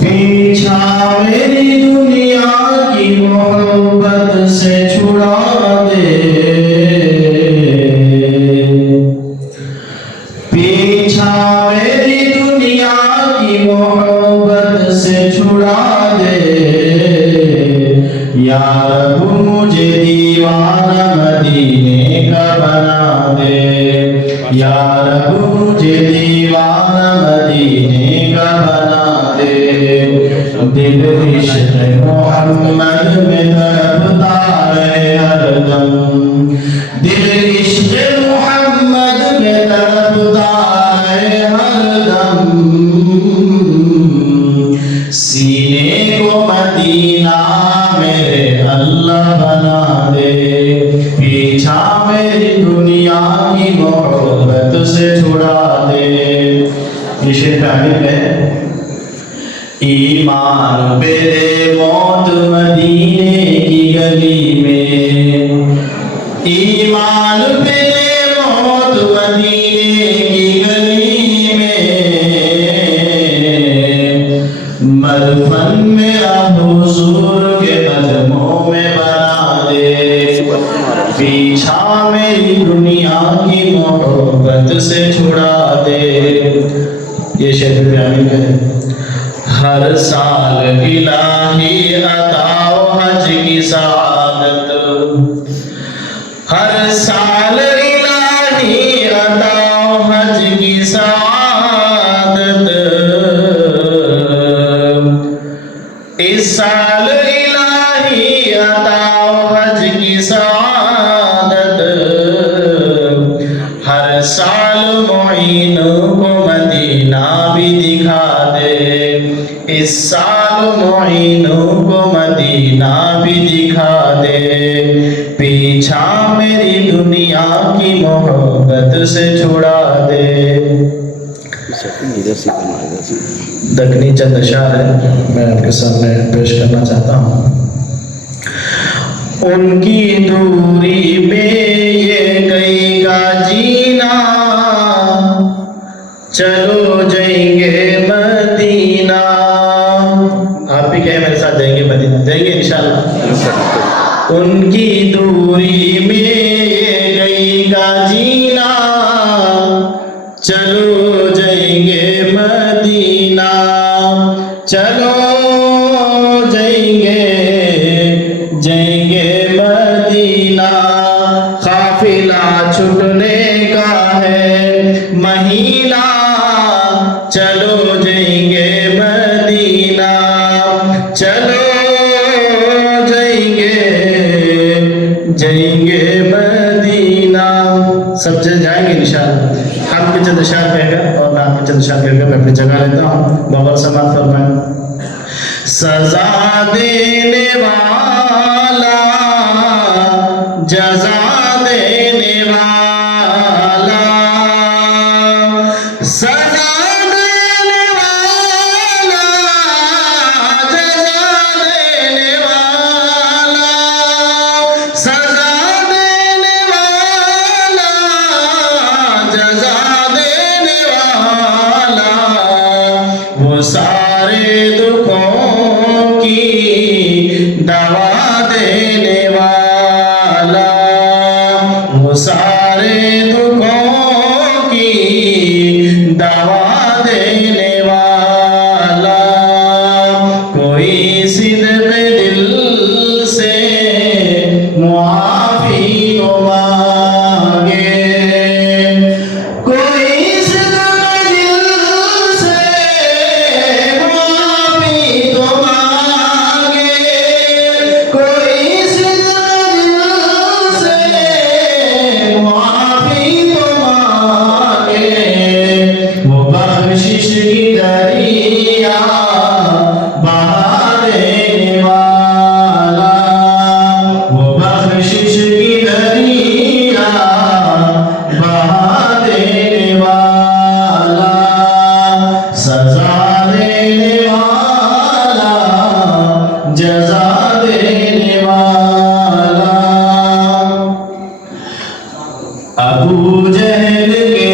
पीछा मेरी दुनिया की मोहब्बत से छुड़ा दे, पीछा मेरी दुनिया की मोहब्बत से छुड़ा दे। या रब मुझे दीवाना मदीने का बना दे, या रब मुझे दीवाना मदीने का बना दे। दिल इश्क़ मोहम्मद में तड़पता है हरदम, दिल इश्क़ मोहम्मद में तड़पता है हरदम। सीने को मदीना मेरे अल्लाह बना दे, पीछा मेरी दुनिया की मोहब्बत से छुड़ा दे। ये शेर तारीफ है। ईमान पे दे मौत मदीने की गली में, ईमान पे दे मौत मदीने की गली में। मदफन मेरा हुजूर के कदमों में बना दे, पीछा मेरी दुनिया की मोहब्बत से छुड़ा दे। ये शेर प्यारी है। हर साल इलाही अताओ हज की सआदत, हर साल इलाही अताओ हज की सआदत। इस साल इलाही अताओ हज की सआदत। हर साल मोइन को मदीना भी दिखा दे, इस साल मोइनों को मदीना भी दिखा दे। पीछा मेरी दुनिया की मोहब्बत से छुड़ा दे। दखनी चंद अशार है, मैं आपके सामने पेश करना चाहता हूँ। उनकी दूरी में ये कई का जीना, चलो जाएंगे मदीना। आप भी कहे मेरे साथ जाएंगे मदीना, जाएंगे इंशाल्लाह। उनकी दूरी में ये गई का जीना, चलो जाएंगे मदीना, चलो जाएंगे जाएंगे मदीना। काफिला छुटने का है महीना, चलो जाएंगे मदीना, चलो जाएंगे जाएंगे मदीना। सब जाएंगे इंशाअल्लाह। आपके चंद अशार कहेगा और मैं आपके चंद अशार कहेगा। मैं अपनी जगह लेता हूँ, बगल समात फरमाएं। सजा देने वाला, जजा देने वाला, सजा देने वाला, जजा देने वाला, सजा देने वाला, जजा देने वाला। वो सारे दुखों की दवा देने वाला, वो सारे दुखों की दवा देने वाला। कोई सिद्क़ दिल से मुआफ़ी को मांगे, कोई सिद्क़ दिल से मुआफ़ी को मांगे, कोई सिद्क़ दिल से मुआफ़ी को मांगे। वो बख्शिश की दरिया बहा देने वाला, वो बख्शिश की दरिया बहा देने वाला, सजा देने वाला, जजा देने वाला। अबू जहल के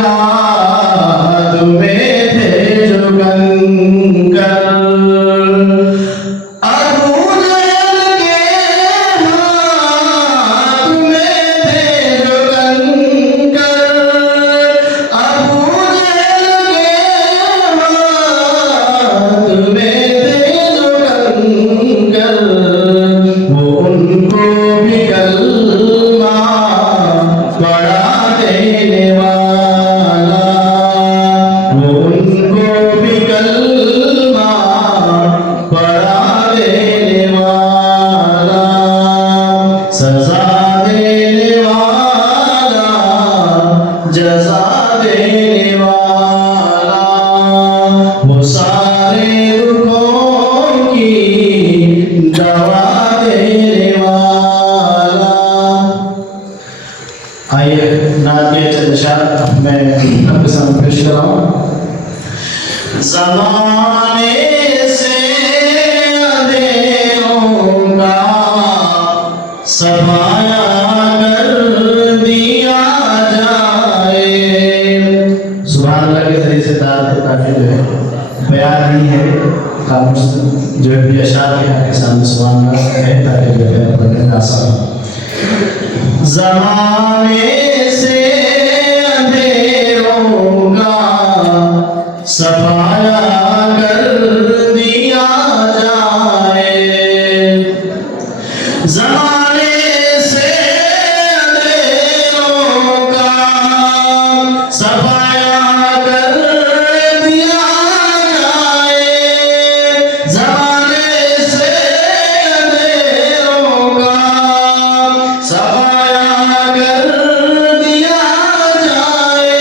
हाथ में थे जो कंकर, कर। अबू जहल के हाथ में थे जो कंकर, अबू जहल के हाथ में थे जो कंकर, वो उनको भी कलमा पढ़ा देने वाला, वो उनको भी कलमा पढ़ा देने वाला, सजा देने वाला, जजा देने वाला, वो सारे दुखों की दवा देने वाला। आइए नात के चंद शार मैं आपके सामने पेश कर रहा हूँ। ज़माने से अंधेरों का सफाया कर दिया जाए। सुभान अल्लाह के जरिए से काफी जो है बयान नहीं है, कामुस जो है भी अशार के आपके सामने सुभान अल्लाह है ताकि जो है पढ़ने में आसान हो। ज़माने से अंधेरों का सफाया कर दिया जाए, ज़माने से अंधेरों का सफाया कर दिया जाए, ज़माने से अंधेरों का सफाया कर दिया जाए।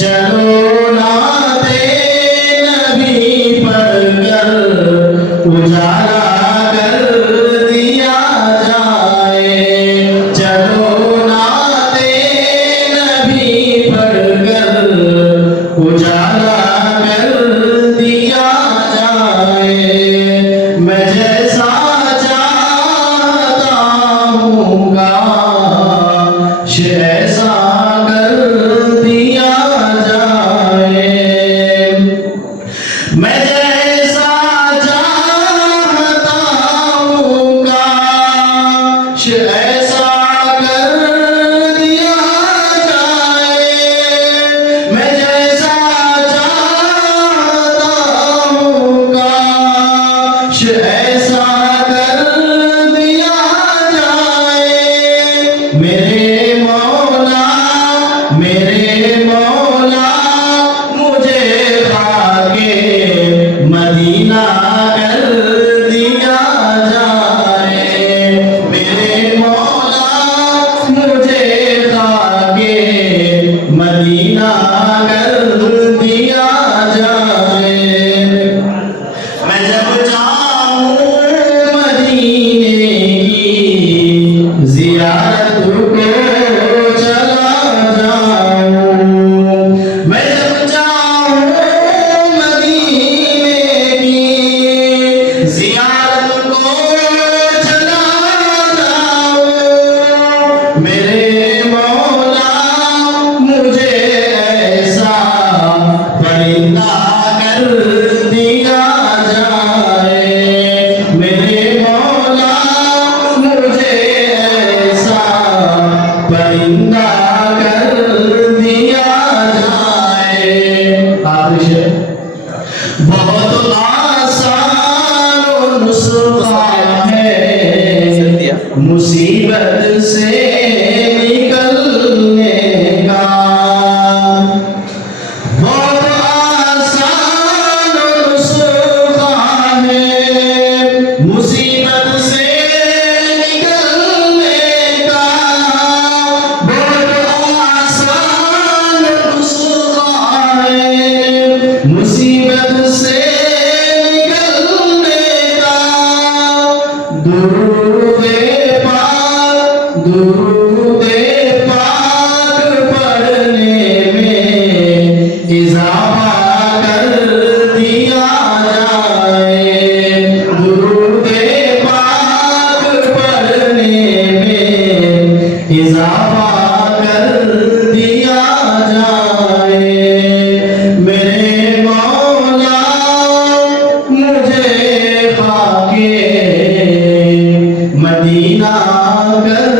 चलो नाते नबी पढ़कर उजाला कर दिया जाए, चलो नाते नबी पढ़कर उजाला कर दिया जाए। मैं जैसा चाहता हूँ काश ऐसा कर दिया जाए, मैं जैसा चाहता हूँ काश ऐसा कर दिया जाए, मैं जैसा चाहता हूँ काश ऐसा कर दिया जाए। मेरे मौला मुझे खाके पाके मदीना कर